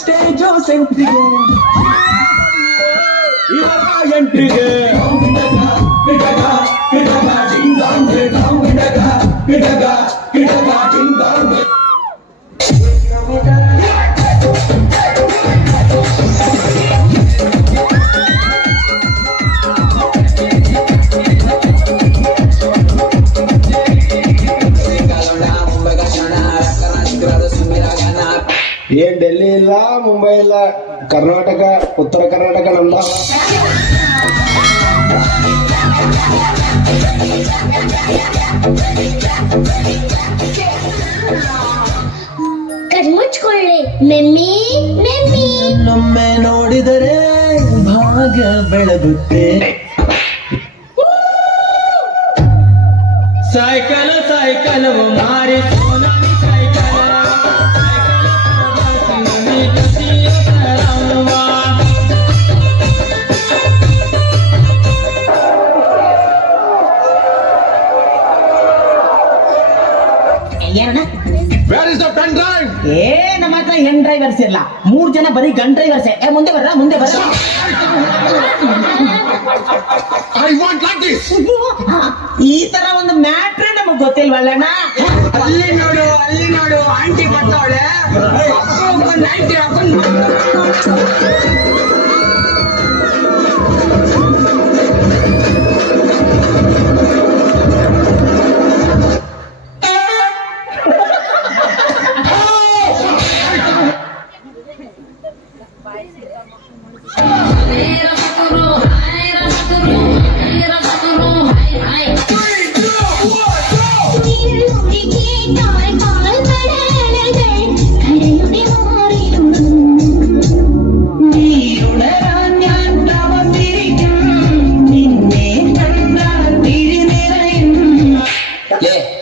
Stage ಸೆಂಟ್ರಿಗೆ ಎಂಟ್ರಿಗೆ ಏನ್ ಡೆಲ್ಲಿ ಇಲ್ಲ, ಮುಂಬೈ ಇಲ್ಲ, ಕರ್ನಾಟಕ, ಉತ್ತರ ಕರ್ನಾಟಕ ನಮ್ದ. ಕಣ್ಮುಚ್ಕೊಳ್ಳಿ ಮೆಮ್ಮಿ ಮೆಮ್ಮಿ. ನಮ್ಮೆ ನೋಡಿದರೆ ಭಾಗ್ಯ ಬೆಳಗುತ್ತೆ. ಸೈಕಲ್ ಸೈಕಲ್ ಮಾರಿ ನಮ್ಮ ಹತ್ರ ಹೆಣ್ ಡ್ರೈವರ್ಸ್ ಇಲ್ಲ, 3 ಜನ ಬರೀ ಗನ್ ಡ್ರೈವರ್ಸ್. ಮುಂದೆ ಬರ್ರ ಮುಂದೆ ಬರ್ರ. ಈ ತರ ಒಂದು ಮ್ಯಾಟ್ರೇ ನಮಗ್ ಗೊತ್ತಿಲ್ವಲ್ಲಣ್ಣ. ಅಲ್ಲಿ ನೋಡು ಆಂಟಿ ಬರ್ತಾವಳೆ. ನೈಂಟಿ ಹಾಕೊಂಡು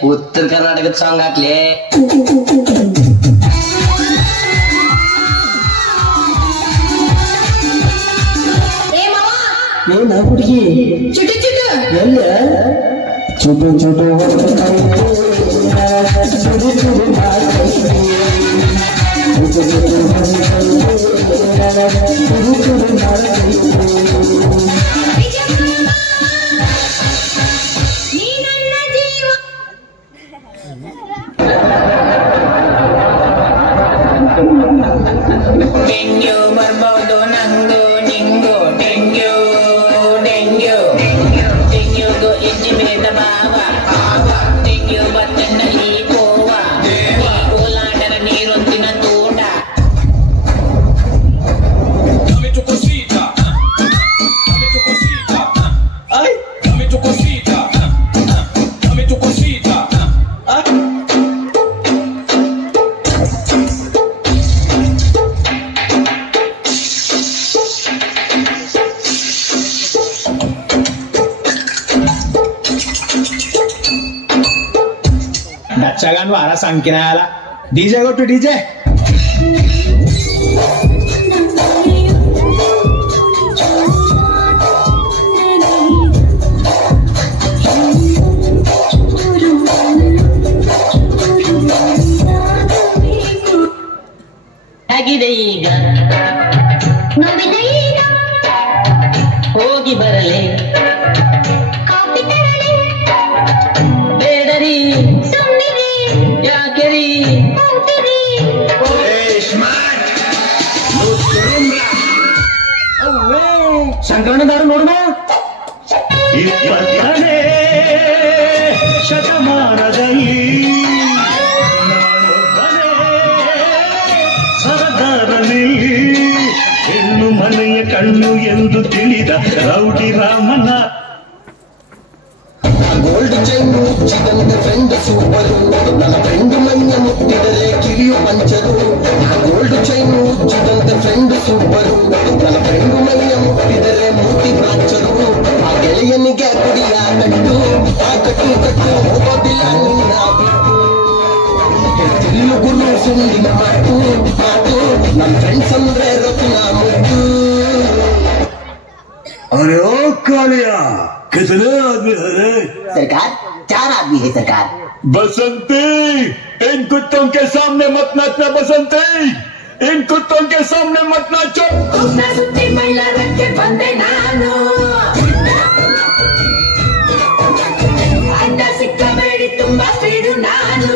ಉತ್ತರ ಕರ್ನಾಟಕದ ಸಾಂಗ್ ಹಾಕ್ಲಿ. ಏನ ಹುಡುಗಿ ಚುಟು ಚುಟು ಎಲ್ಲ ಚುಟು ಚುಟು ಡೆಂಗ್ಯೂ ಬರ್ಬೋದು ನಂಗು ನಿಂಗು. ಡೆಂಗ್ಯೂ ಡೆಂಗ್ಯೂ ಡೆಂಗ್ಯೂಗೂ ಹೆಜ್ಜೆ ಮೇದ ಭಾವ. ಡೆಂಗ್ಯೂ ಬತ್ತನ್ನ ಈ ಕೋವ, ಈ ಕೋಲಾಟದ ನೀರೊಂದಿನ ತೋಟ. Dachagan wala sangkinala. DJ go to DJ. ಆಗಿದೆ ಈಗ ನೋವಿದೆಯೇನ ಹೋಗಿ ಬರಲಿ. ಬೇಡರಿ ಸುಮ್ಮನಿರಿ ಯಾಕೆರಿ ಹೋಗ್ತೀರಿ. ಸಂಕ್ರಮಣದಾರು ನೋಡೋಣ. ಶತಮಾನದಲ್ಲಿ ಸರದಾರನಲ್ಲಿ ಹೆಣ್ಣು ಮನೆಯ ಕಣ್ಣು ಎಂದು ತಿಳಿದ ರೌಡಿ ರಾಮನ. Gold chain chicken friend super, ನನ್ನ ಫ್ರೆಂಡ್ ಮೈಯ ಮುಟ್ಟಿದರೆ ಕಿರಿಯು puncture. Gold chain chicken friend super, ನನ್ನ ಫ್ರೆಂಡ್ ಮೈಯ ಮುಟ್ಟಿದರೆ ಮೂತಿ ನಾಚರು. ಆ ಗೆಳೆಯನಿಗೆ ಕುಡಿಯ ಕಟ್ಟು, ಆ ಕಟ್ಟು ಕಟ್ಟು ಹೋಗೋದಿಲ್ಲ ನಿನ್ನ ಬಿಟ್ಟು. ತಿಲ್ಲು ಗುರು ಸುಂದಿನ ಮಾತು ಮಾತು, ನನ್ನ ಫ್ರೆಂಡ್ಸ್ ಅಂದ್ರೆ ರತ್ನ ಮುದ್ದು. अरे ओ कालिया, कितने आदमी है? सरकार 4 आदमी है सरकार। बसंती, इन कुत्तों के सामने मत नाचना बसंती। इन कुत्तों के सामने मत नाचो। ಸುತ್ತಿ ಮೈಲಾರಕ್ಕೆ ಬಂದೆ ನಾನು ಅಡ್ಡ ಸಿಕ್ಕಬೇಡಿ ತುಂಬಾ ಸ್ಪೀಡು ನಾನು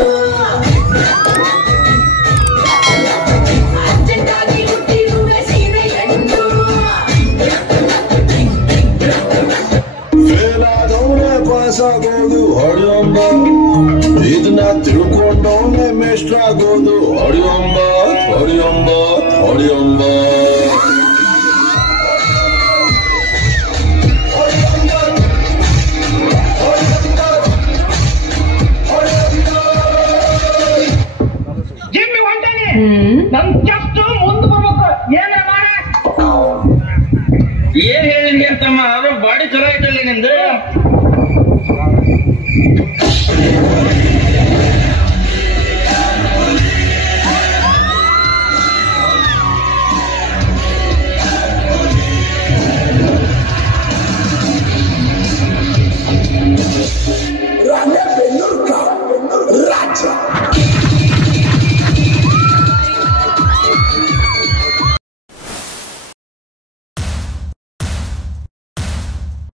ಅರ್ಜೆಂಟಾಗಿ ಹುಟ್ಟಿರುವೆ ಸೀರೆ ಹೆಣ್ಣು ಫೇಲ್ ಆದವನೇ ಪಾಸ್ ಆಗೋದು ಹೊಡೆಯೊಂಬ, ಇದನ್ನ ತಿಳ್ಕೊಂಡವನೇ ಮೇಷ್ಟ್ರ ಆಗೋದು ಹೊಡೆಯೊಂಬ ಹೊಡೆಯೊಂಬ ಹೊಡೆಯೊಂಬ. ಜಿಮ್ಮಿ ಹೊಂಟಾನೆ ನಮ್ ಜಸ್ಟ್ ಮುಂದ್ ಬರ್ಬೇಕು ಏನ ಮಾಡ ಏನ್ ಹೇಳಿಂಗೆ ಅಂತಮ್ಮ ಅದು ಬಾಡಿ ಚಲೋ ಐತಲ್ಲ ನಿಂದು